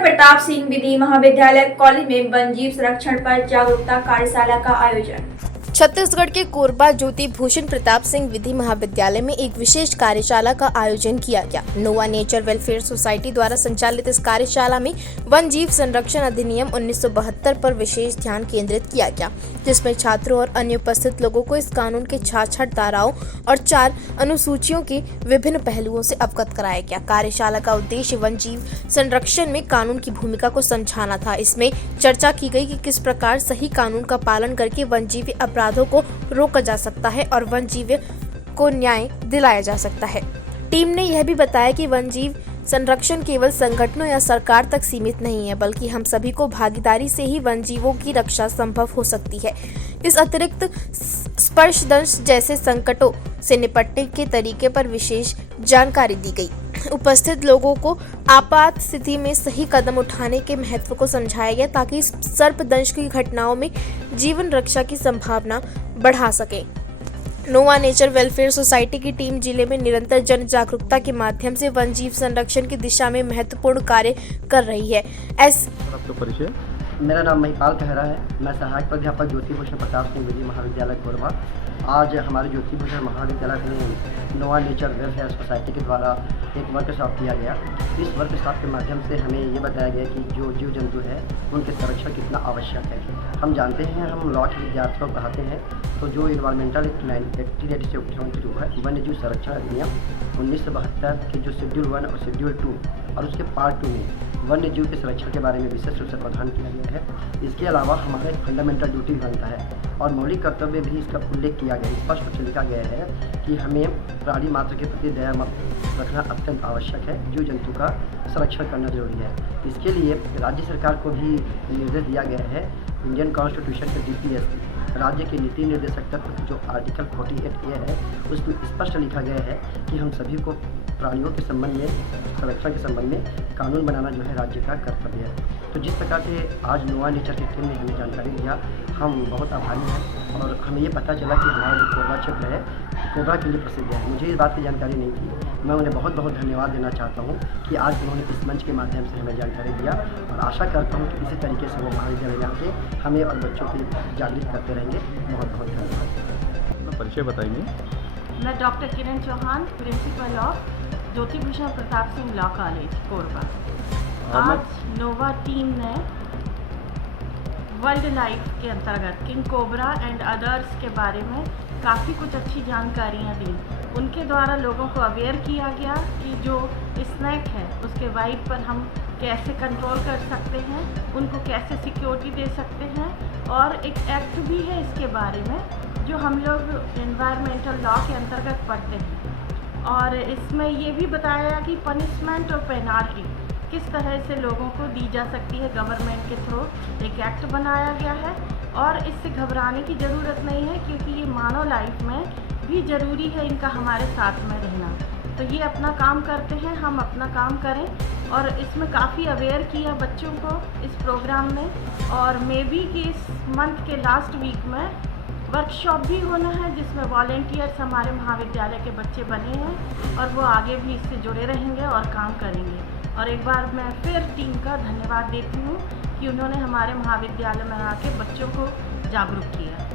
प्रताप सिंह विधि महाविद्यालय कॉलेज में वन्यजीव संरक्षण पर जागरूकता कार्यशाला का आयोजन। छत्तीसगढ़ के कोरबा ज्योति भूषण प्रताप सिंह विधि महाविद्यालय में एक विशेष कार्यशाला का आयोजन किया गया। नोवा नेचर वेलफेयर सोसाइटी द्वारा संचालित इस कार्यशाला में वन जीव संरक्षण अधिनियम 1972 पर विशेष ध्यान केंद्रित किया गया, जिसमें छात्रों और अन्य उपस्थित लोगों को इस कानून के 66 धाराओं और 4 अनुसूचियों के विभिन्न पहलुओं से अवगत कराया गया। कार्यशाला का उद्देश्य वन जीव संरक्षण में कानून की भूमिका को समझाना था। इसमें चर्चा की गई कि किस प्रकार सही कानून का पालन करके वन्यजीव अपराधों को रोका जा सकता है और वन्यजीव को न्याय दिलाया जा सकता है। टीम ने यह भी बताया कि वन्यजीव संरक्षण केवल संगठनों या सरकार तक सीमित नहीं है, बल्कि हम सभी को भागीदारी से ही वन्यजीवों की रक्षा संभव हो सकती है। इस अतिरिक्त स्पर्शदंश जैसे संकटों से निपटने के तरीके पर विशेष जानकारी दी गई। उपस्थित लोगों को आपात स्थिति में सही कदम उठाने के महत्व को समझाया गया, ताकि सर्पदंश की घटनाओं में जीवन रक्षा की संभावना बढ़ा सके। नोवा नेचर वेलफेयर सोसाइटी की टीम जिले में निरंतर जन जागरूकता के माध्यम से वन जीव संरक्षण की दिशा में महत्वपूर्ण कार्य कर रही है। मेरा नाम महिपाल कहरा है। मैं सहायक प्राध्यापक ज्योति भूषण प्रताप सिंह विधि महाविद्यालय कोरबा। आज हमारे ज्योति भूषण महाविद्यालय में नोवा नेचर वेलफेयर सोसाइटी के द्वारा एक वर्कशॉप किया गया। इस वर्कशॉप के माध्यम से हमें ये बताया गया कि जो जीव जंतु है उनके संरक्षण कितना आवश्यक है। हम जानते हैं, हम लॉ के विद्यार्थियों को पढ़ाते हैं, तो जो इन्वायरमेंटल एक्ट 1982 है, वन्य जीव संरक्षण अधिनियम 1972 के जो शेड्यूल 1 और शेड्यूल 2 और उसके पार्ट 2 में वन्य जीव के संरक्षण के बारे में विशेष रूप से प्रावधान किया गया है। इसके अलावा हमारा एक फंडामेंटल ड्यूटी भी बनता है और मौलिक कर्तव्य भी इसका उल्लेख किया गया है। स्पष्ट रूप से लिखा गया है कि हमें प्राणी मात्र के प्रति दया रखना अत्यंत आवश्यक है। जीव जंतु का संरक्षण करना जरूरी है। इसके लिए राज्य सरकार को भी निर्देश दिया गया है। इंडियन कॉन्स्टिट्यूशन के DPS राज्य के नीति निर्देशक तत्व जो आर्टिकल 48A है, उसमें स्पष्ट लिखा गया है कि हम सभी को प्राणियों के संबंध में, संरक्षण के संबंध में कानून बनाना जो है राज्य का कर्तव्य है। तो जिस प्रकार से आज नोवा नेचर की टीम ने हमें जानकारी दिया, हम बहुत आभारी हैं और हमें ये पता चला कि हमारा जो कोरबा क्षेत्र है कोबरा के लिए प्रसिद्ध है। मुझे इस बात की जानकारी नहीं थी। मैं उन्हें बहुत बहुत धन्यवाद देना चाहता हूँ कि आज उन्होंने इस मंच के माध्यम से हमें जानकारी दिया और आशा करता हूँ कि इसी तरीके से वो महाविद्यालय में आके हमें और बच्चों की जागृत करते रहेंगे। बहुत बहुत धन्यवाद। अपना परिचय बताएंगे। मैं doctor Kiran Chauhan, principal of Jyoti Bhushan Pratap Singh law college Korba. आज नोवा टीम ने वर्ल्ड लाइफ के अंतर्गत किंग कोबरा एंड अदर्स के बारे में काफ़ी कुछ अच्छी जानकारियाँ दी। उनके द्वारा लोगों को अवेयर किया गया कि जो स्नैक है उसके वाइट पर हम कैसे कंट्रोल कर सकते हैं, उनको कैसे सिक्योरिटी दे सकते हैं, और एक एक्ट भी है इसके बारे में जो हम लोग एनवायरमेंटल लॉ के अंतर्गत पढ़ते हैं। और इसमें ये भी बताया कि पनिशमेंट और पेनाल्टी किस तरह से लोगों को दी जा सकती है। गवर्नमेंट के थ्रू एक एक्ट बनाया गया है और इससे घबराने की ज़रूरत नहीं है, क्योंकि ये मानव लाइफ में भी ज़रूरी है इनका हमारे साथ में रहना। तो ये अपना काम करते हैं, हम अपना काम करें। और इसमें काफ़ी अवेयर किया बच्चों को इस प्रोग्राम में। और मे बी कि इस मंथ के लास्ट वीक में वर्कशॉप भी होना है, जिसमें वॉलेंटियर्स हमारे महाविद्यालय के बच्चे बने हैं और वो आगे भी इससे जुड़े रहेंगे और काम करेंगे। और एक बार मैं फिर टीम का धन्यवाद देती हूँ कि उन्होंने हमारे महाविद्यालय में आके बच्चों को जागरूक किया।